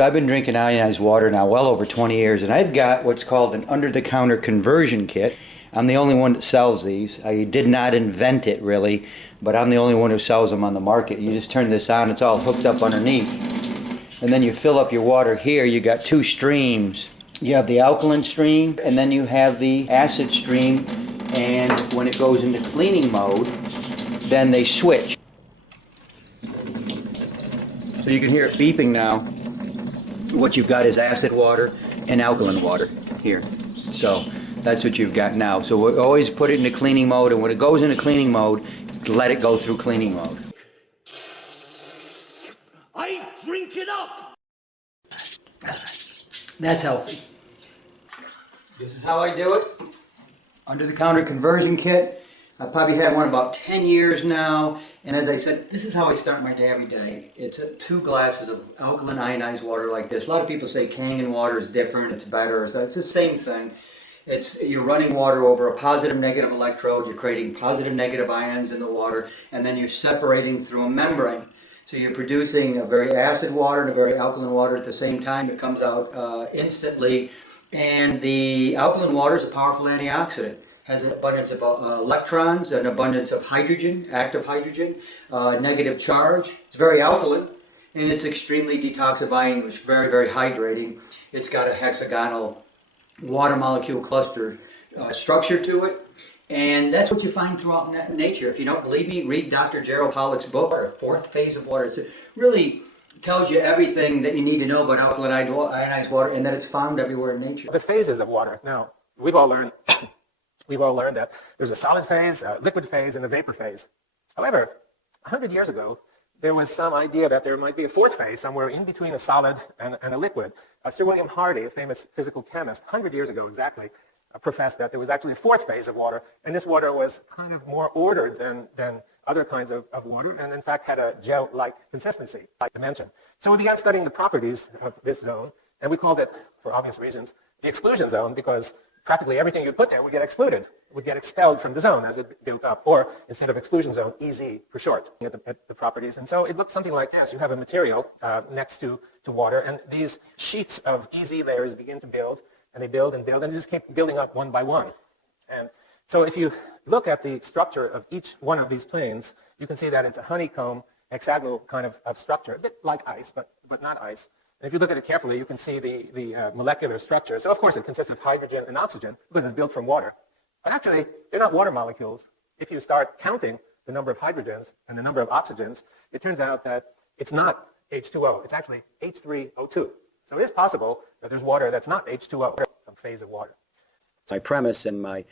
I've been drinking ionized water now well over 20 years, and I've got what's called an under-the-counter conversion kit. I'm the only one that sells these. I did not invent it, really, but I'm the only one who sells them on the market. You just turn this on, it's all hooked up underneath. And then you fill up your water here. You got two streams. You have the alkaline stream, and then you have the acid stream, and when it goes into cleaning mode, then they switch. So you can hear it beeping now. What you've got is acid water and alkaline water here. So that's what you've got now. So we always put it into cleaning mode, and when it goes into cleaning mode, let it go through cleaning mode. I drink it up! That's healthy. This is how I do it. Under-the-counter conversion kit. I've probably had one about 10 years now, and as I said, this is how I start my day every day. It's 2 glasses of alkaline ionized water like this. A lot of people say Kangen water is different, it's better. It's the same thing. You're running water over a positive-negative electrode, you're creating positive-negative ions in the water, and then you're separating through a membrane. So you're producing a very acid water and a very alkaline water at the same time. It comes out instantly, and the alkaline water is a powerful antioxidant. Has an abundance of electrons, an abundance of hydrogen, active hydrogen, negative charge. It's very alkaline, and it's extremely detoxifying, which is very, very hydrating. It's got a hexagonal water molecule cluster structure to it, and that's what you find throughout nature. If you don't believe me, read Dr. Gerald Pollack's book, Fourth Phase of Water. It really tells you everything that you need to know about alkaline ionized water, and that it's found everywhere in nature. The phases of water. Now, we've all learned that there's a solid phase, a liquid phase, and a vapor phase. However, 100 years ago, there was some idea that there might be a fourth phase somewhere in between a solid and a liquid. Sir William Hardy, a famous physical chemist, 100 years ago exactly, professed that there was actually a fourth phase of water, and this water was kind of more ordered than other kinds of water, and in fact had a gel-like consistency, like I mentioned. So we began studying the properties of this zone, and we called it, for obvious reasons, the exclusion zone, because practically everything you put there would get excluded, would get expelled from the zone as it built up, or instead of exclusion zone, EZ for short, at the properties. And so it looks something like this. You have a material next to water, and these sheets of EZ layers begin to build, and they build and build, and they just keep building up one by one. And so if you look at the structure of each one of these planes, you can see that it's a honeycomb, hexagonal kind of structure, a bit like ice, but not ice. And if you look at it carefully, you can see the molecular structure. So of course it consists of hydrogen and oxygen because it's built from water. But actually, they're not water molecules. If you start counting the number of hydrogens and the number of oxygens, it turns out that it's not H2O. It's actually H3O2. So it is possible that there's water that's not H2O, some phase of water. My premise and I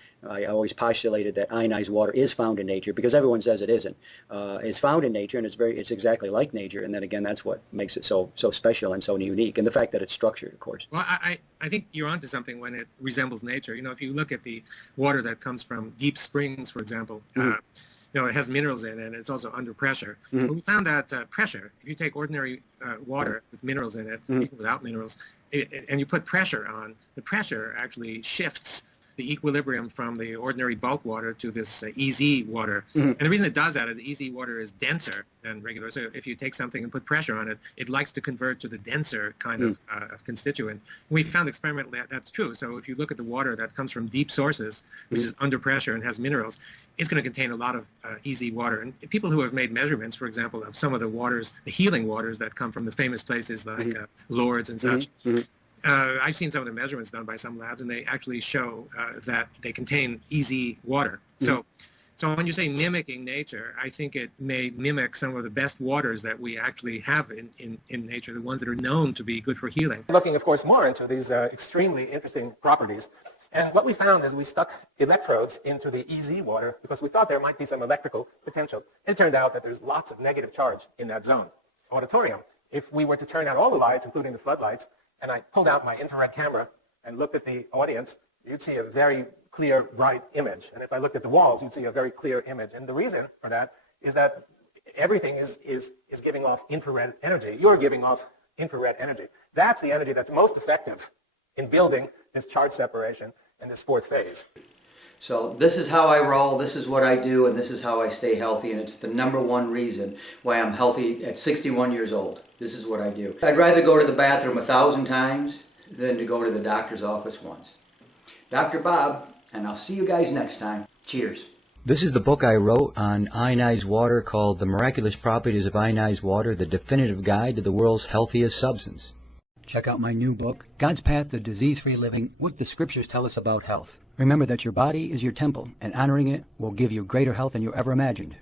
always postulated that ionized water is found in nature because everyone says it isn't. It's found in nature, and it's exactly like nature. And then again, that's what makes it so special and so unique, and the fact that it's structured, of course. Well, I think you're onto something when it resembles nature. You know, if you look at the water that comes from deep springs, for example, it has minerals in it, and it's also under pressure. But we found that pressure, if you take ordinary water with minerals in it, even without minerals, and you put pressure on, the pressure actually shifts the equilibrium from the ordinary bulk water to this EZ water. And the reason it does that is EZ water is denser than regular. So if you take something and put pressure on it, it likes to convert to the denser kind of constituent. We found experimentally that's true. So if you look at the water that comes from deep sources, which is under pressure and has minerals, it's going to contain a lot of EZ water. And people who have made measurements, for example, of some of the waters, the healing waters that come from the famous places like Lourdes and such, I've seen some of the measurements done by some labs, and they actually show that they contain EZ water. So when you say mimicking nature, I think it may mimic some of the best waters that we actually have in nature, the ones that are known to be good for healing. Looking, of course, more into these extremely interesting properties. And what we found is we stuck electrodes into the EZ water because we thought there might be some electrical potential. It turned out that there's lots of negative charge in that zone. Auditorium, if we were to turn out all the lights, including the floodlights, and I pulled out my infrared camera and looked at the audience, you'd see a very clear, bright image. And if I looked at the walls, you'd see a very clear image. And the reason for that is that everything is giving off infrared energy. You're giving off infrared energy. That's the energy that's most effective in building this charge separation and this fourth phase. So this is how I roll, this is what I do, and this is how I stay healthy, and it's the #1 reason why I'm healthy at 61 years old. This is what I do. I'd rather go to the bathroom 1,000 times than to go to the doctor's office once. Dr. Bob, and I'll see you guys next time. Cheers. This is the book I wrote on ionized water called The Miraculous Properties of Ionized Water, the definitive guide to the world's healthiest substance. Check out my new book, God's Path to Disease-Free Living, What the Scriptures Tell Us About Health. Remember that your body is your temple, and honoring it will give you greater health than you ever imagined.